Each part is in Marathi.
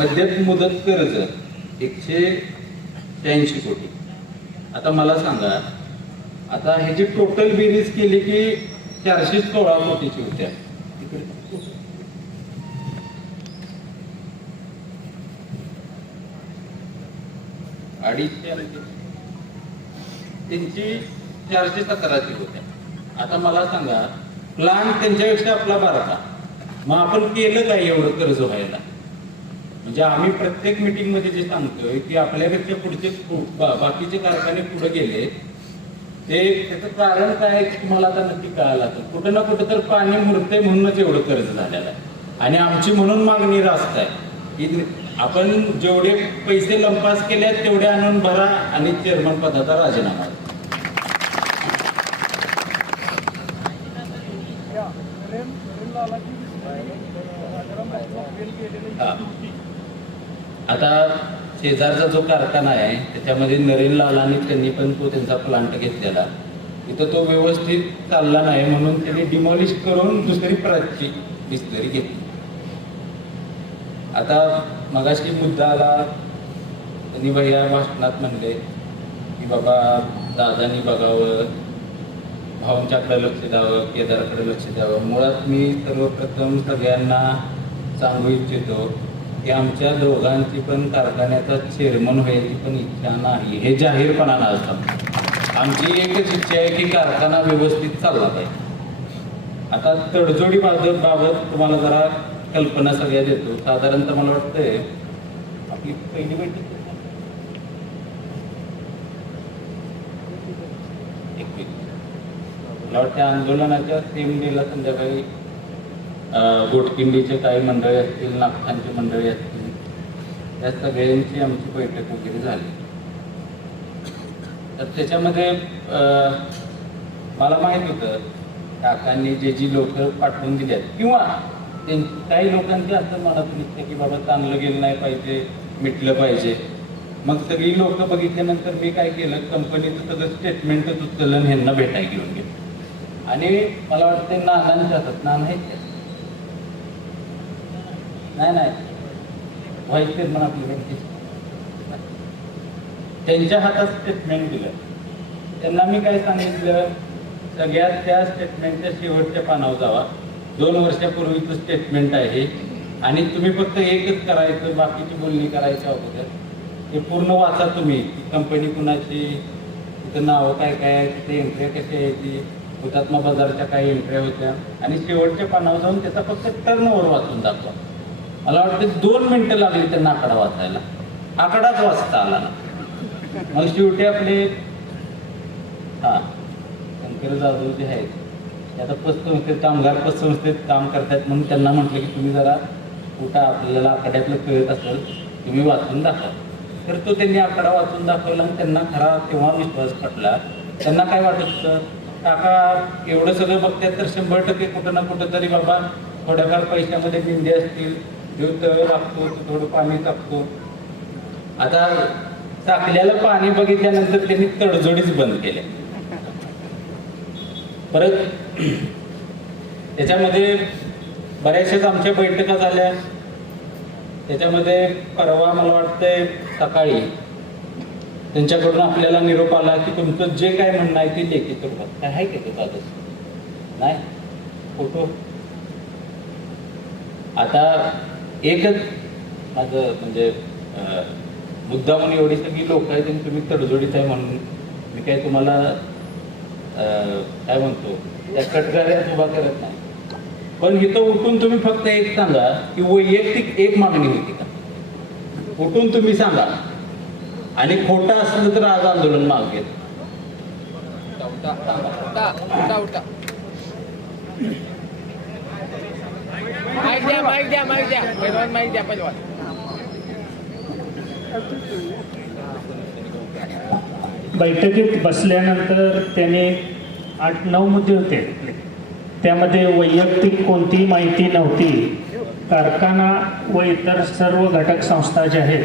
मध्यम मुदत कर्ज 183 कोटी. आता मला सांगा, आता ह्याची टोटल बेरीज केली की 416 कोटीची होत्या. अडीचशे त्यांची 417ची होत्या. आता मला सांगा, प्लान त्यांच्यापेक्षा आपला बारका, मग आपण केलं काय एवढं कर्ज व्हायला? म्हणजे आम्ही प्रत्येक मीटिंग मध्ये जे सांगतोय की आपल्यापेक्षा पुढचे बाकीचे कारखाने पुढे गेले, ते त्याचं कारण काय तुम्हाला आता नक्की कळालं. कुठं ना कुठं तर पाणी मुरते म्हणूनच एवढं कर्ज झालेलं आहे. आणि आमची म्हणून मागणी रास्त आहे की आपण जेवढे पैसे लंपास केले तेवढे आणून भरा आणि चेअरमन पदाचा राजीनामा. आता शेजारचा जो कारखाना आहे त्याच्यामध्ये नरेन लालांनी त्यांनी पण तो त्यांचा प्लांट घेतलेला, तिथं तो व्यवस्थित चालला नाही म्हणून त्यांनी डिमॉलिश करून दुसरी प्राची डिस्लरी घेतली. आता मगाशी मुद्दा आला, त्यांनी भैया भाषणात म्हणले की बाबा दादानी बघावं, भाऊंच्याकडे लक्ष द्यावं, केदारकडे लक्ष द्यावं. मुळात मी सर्वप्रथम सगळ्यांना सांगू इच्छितो की आमच्या दोघांची पण कारखान्याचा चेअरमन व्हायची पण इच्छा नाही, हे जाहीरपणानं असतं. आमची एकच इच्छा आहे की कारखाना व्यवस्थित चालला पाहिजे. आता तडजोडी बाबत तुम्हाला जरा कल्पना सगळ्या देतो. साधारणतः मला वाटतंय आपली पहिली बैठक मला वाटतं आंदोलनाच्या सेम डेला संध्याकाळी गोटकिंडीचे काही मंडळी असतील, नागठाणची मंडळी असतील, या सगळ्यांची आमची बैठक वगैरे झाली. तर त्याच्यामध्ये मला माहीत होतं काकांनी जी लोक पाठवून दिली आहेत किंवा काही लोकांचे असं मनातून इच्छा की बाबा चांगलं गेलं नाही पाहिजे, मिटलं पाहिजे. मग सगळी लोक बघितल्यानंतर मी काय केलं, कंपनीचं सगळं स्टेटमेंटच उचललं आणि ह्यांना भेटायला घेऊन गेलं. आणि मला वाटतं नानांच्या हातात, नाना आहेत नाही व्हाईस चेअरमन आपली त्यांच्या हातात स्टेटमेंट दिलं. त्यांना मी काय सांगितलं, सगळ्यात त्या स्टेटमेंटच्या शेवटच्या पानावर जावा, 2 वर्षापूर्वीचं स्टेटमेंट आहे आणि तुम्ही फक्त एकच करायचं, बाकीची बोलणी करायच्या अगोदर ते पूर्ण वाचा तुम्ही. कंपनी कुणाची, तिथं नावं काय काय, तिथे एंट्र्या कशा यायची, हुतात्मा बाजारच्या काही एंट्र्या होत्या आणि शेवटच्या पानावर जाऊन त्याचा फक्त टर्नओव्हर वाचून दाखवा. मला वाटतं 2 मिनिटं लागली त्यांना आकडा वाचायला, आकडाच वाचता आला ना. मग शेवटी आपले शंकर जाधव जे आहेत ते आता पतसंस्थेत, कामगार पतसंस्थेत काम करतायत म्हणून त्यांना म्हटलं की तुम्ही जरा कुठं आपल्याला आकड्यातलं कळत असेल तुम्ही वाचून दाखवा. तर तो त्यांनी आकडा वाचून दाखवला आणि त्यांना खरा तेव्हा विश्वास पटला. त्यांना काय वाटत होतं, काका एवढं सगळं बघतात तर 100% कुठं ना कुठं तरी बाबा थोड्याफार पैशामध्ये बिंदे असतील, तळ लागतो, थोडं पाणी टाकतो. आता टाकलेलं पाणी बघितल्यानंतर त्यांनी तडजोडीच बंद केल्या. परत त्याच्यामध्ये बऱ्याचशाच आमच्या बैठका झाल्या. त्याच्यामध्ये परवा मला वाटतंय सकाळी त्यांच्याकडून आपल्याला निरोप आला की तुमचं जे काय म्हणणं आहे ते लेखी स्वरूपात. काय आहे का ते कागद? नाही, फोटो. आता एकच माझं म्हणजे मुद्दा म्हणून एवढी सगळी लोक आहेत आणि तुम्ही तडजोडीत आहे म्हणून मी काय तुम्हाला काय म्हणतो त्या कटकाऱ्यात उभा करत नाही. पण इथं उठून तुम्ही फक्त एक सांगा की वैयक्तिक एक मागणी होती का, उठून तुम्ही सांगा. आणि खोटं असलं तर आज आंदोलन मागे घेत. बैठकीत बसल्यानंतर त्याने 8-9 मुद्दे होते. त्यामध्ये वैयक्तिक कोणतीही माहिती नव्हती. कारखाना व इतर सर्व घटक संस्था ज्या आहेत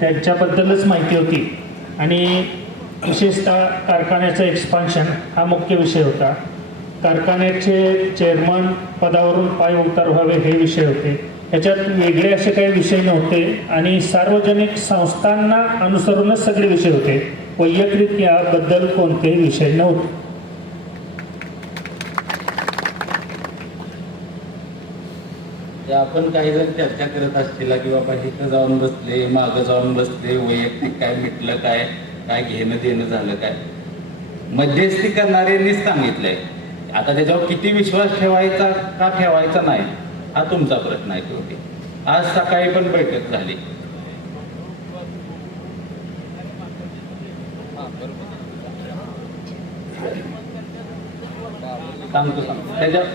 त्यांच्याबद्दलच माहिती होती आणि विशेषतः कारखान्याचं एक्सपान्शन हा मुख्य विषय होता. कारखान्याचे चेअरमन पदावरून पाय उतार व्हावे हे विषय होते. याच्यात वेगळे असे काही विषय नव्हते आणि सार्वजनिक संस्थांना अनुसरूनच सगळे विषय होते. वैयक्तिक याबद्दल कोणतेही विषय नव्हते. आपण काही जण चर्चा करत असतील की बाबा इथं जाऊन बसले, मागं जाऊन बसले, वैयक्तिक काय मिटलं, काय काय घेणं देणं झालं काय. मध्यस्थी करणाऱ्यांनीच सांगितलंय. आता त्याच्यावर किती विश्वास ठेवायचा का ठेवायचा नाही हा तुमचा प्रश्न आहे. शेवटी आज सकाळी पण बैठक झाली. सांगतो त्याच्यावर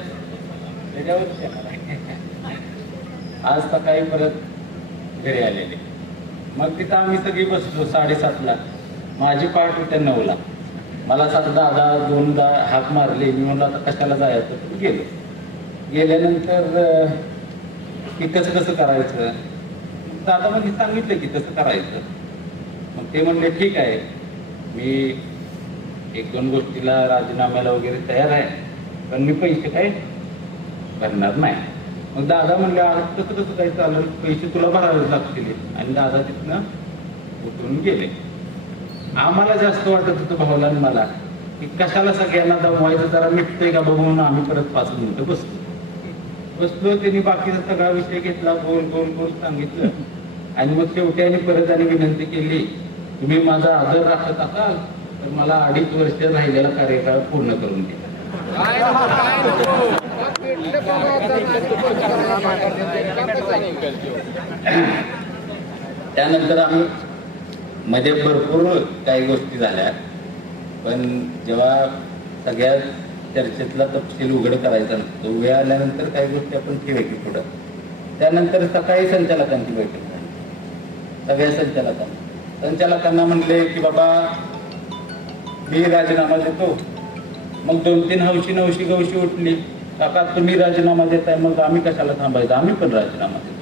आज सकाळी परत घरी आलेले. मग तिथं आम्ही सगळी बसलो 7:30ला. माझी पाठ होत्या 9ला. मला दादा दोनदा हाक मारले. मी म्हणलं आता कशाला जायचं. गेलो. गेल्यानंतर की कसं करायचं. दादा म्हणजे सांगितलं की कसं करायचं. मग ते म्हणले ठीक आहे, मी 1-2 गोष्टीला राजीनाम्याला वगैरे तयार आहे, पण मी पैसे काय भरणार नाही. मग दादा म्हणले कसं काही चालेल, पैसे तुला भरावे लागतील. आणि दादा तिथनं उठून गेले. आम्हाला जास्त वाटत होतं भाऊला आणि मला की कशाला सगळ्यांना दमवायचं, जरा मिटतंय का बघून आम्ही परत 5 मिनिटं बसलो. त्यांनी बाकीचा सगळा विषय घेतला, गोल सांगितलं. आणि मग शेवटी आणि परत आणि विनंती केली, तुम्ही माझा आदर राखत असाल तर मला 2.5 वर्ष राहिलेला कार्यकाळ पूर्ण करून द्या. त्यानंतर आम्ही मध्ये भरपूर काही गोष्टी झाल्या, पण जेव्हा सगळ्या चर्चेतला तपशील उघड करायचा नसतो, वेळ आल्यानंतर काही गोष्टी आपण ठेवायची पुढं. त्यानंतर सकाळी संचालकांची बैठक झाली. सगळ्या संचालकांना म्हणले की बाबा मी राजीनामा देतो. मग 2-3 हौशी गवशी उठली, काका तुम्ही राजीनामा देताय, मग आम्ही कशाला थांबायचं, आम्ही पण राजीनामा देतो.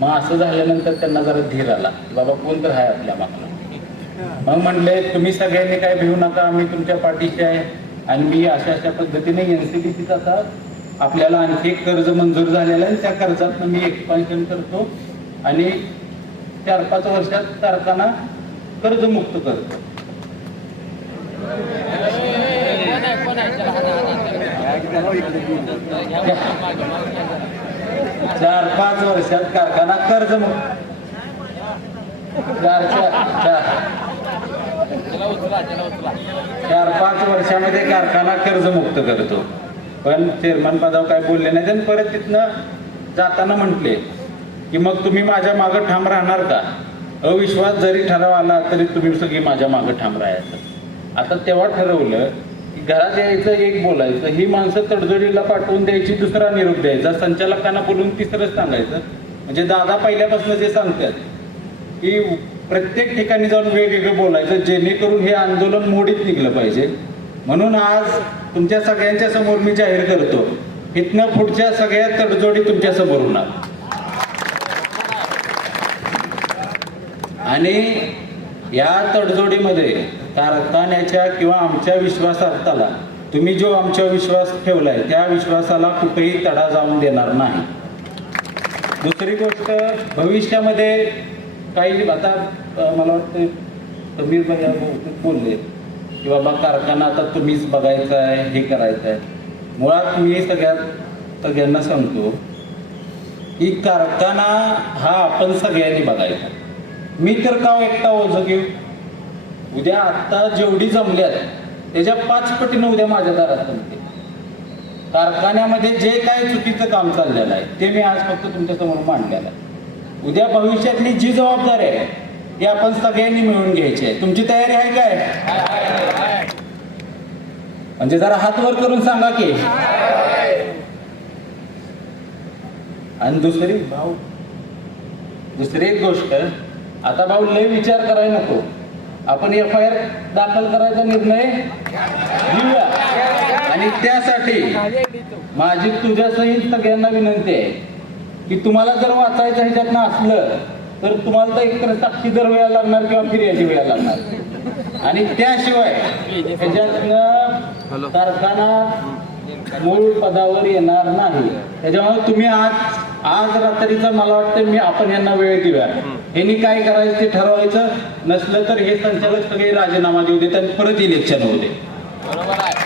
मग असं झाल्यानंतर त्यांना जरा धीर आला की बाबा कोण तर आहे आपल्या मागला. मग म्हणले तुम्ही सगळ्यांनी काय भिवू नका, आम्ही तुमच्या पाठीशी आहे. आणि मी अशा पद्धतीने NCDCचा आता आपल्याला आणखी एक कर्ज मंजूर झालेलं आहे, त्या कर्जातनं मी एक्सपान्शन करतो आणि 4-5 वर्षात कारखाना कर्जमुक्त करतो. 4-5 वर्षात कारखाना कर्जमुक्त. 4-5 वर्षामध्ये कारखाना कर्जमुक्त करतो. पण चेअरमन पदावर काय बोलले नाही. आणि परत तिथनं जाताना म्हटले की मग तुम्ही माझ्या मागं ठाम राहणार का. अविश्वास जरी ठराव आला तरी तुम्ही सगळी माझ्या मागं ठाम राहायचं. आता तेव्हा ठरवलं की घरात यायचं, एक बोलायचं, ही माणसं तडजोडीला पाठवून द्यायची, दुसरा निरोप द्यायचा, संचालकांना बोलून तिसरंच सांगायचं. म्हणजे दादा पहिल्यापासून जे सांगतात की प्रत्येक ठिकाणी जाऊन वेगवेगळं बोलायचं, जेणेकरून हे आंदोलन मोडीत निघलं पाहिजे. म्हणून आज तुमच्या सगळ्यांच्या समोर मी जाहीर करतो, इथनं पुढच्या सगळ्या तडजोडी तुमच्या समोर होणार. आणि या तडजोडीमध्ये कारखान्याच्या किंवा आमच्या विश्वासार्थाला, तुम्ही जो आमच्या विश्वास ठेवलाय त्या विश्वासाला कुठेही तडा जाऊन देणार नाही. दुसरी गोष्ट, भविष्यामध्ये काही आता मला वाटतं समीर भाई बोलले की बाबा कारखाना आता तुम्हीच बघायचा आहे, हे करायचं आहे. मुळात मी सगळ्यांना सांगतो की कारखाना हा आपण सगळ्यांनी बघायचा. मी तर का एकटा ओझं घेऊ. उद्या आत्ता जेवढी जमल्यात त्याच्या 5 पटीनं उद्या माझ्या दारात जमते. कारखान्यामध्ये जे काही चुकीचं काम चाललेलं आहे ते मी आज फक्त तुमच्यासमोर मांडलेलं आहे. उद्या भविष्यातली जी जबाबदारी आहे ती आपण सगळ्यांनी मिळून घ्यायची आहे. तुमची तयारी आहे काय. म्हणजे जरा हात वर करून सांगा की. आणि दुसरी एक गोष्ट, आता भाऊ लय विचार करायला नको. आपण FIR दाखल करायचा निर्णय घेऊया. आणि त्यासाठी माझी तुझ्यासहित सगळ्यांना विनंती आहे की तुम्हाला जर वाचायचं ह्याच्यातनं असलं तर तुम्हाला तर एकतर साक्षी दर वेळा लागणार किंवा फिर्यादी वेळा लागणार. आणि त्याशिवाय ह्याच्यातनं कारखाना मूळ पदावर येणार नाही. त्याच्यामुळे तुम्ही आज रात्रीचा मला वाटतं आपण यांना वेळ देऊया. यांनी काय करायचं ते ठरवायचं, नसलं तर हे संचालक सगळे राजीनामा देऊ देत आणि परत इलेक्शन होऊ दे. बरोबर आहे.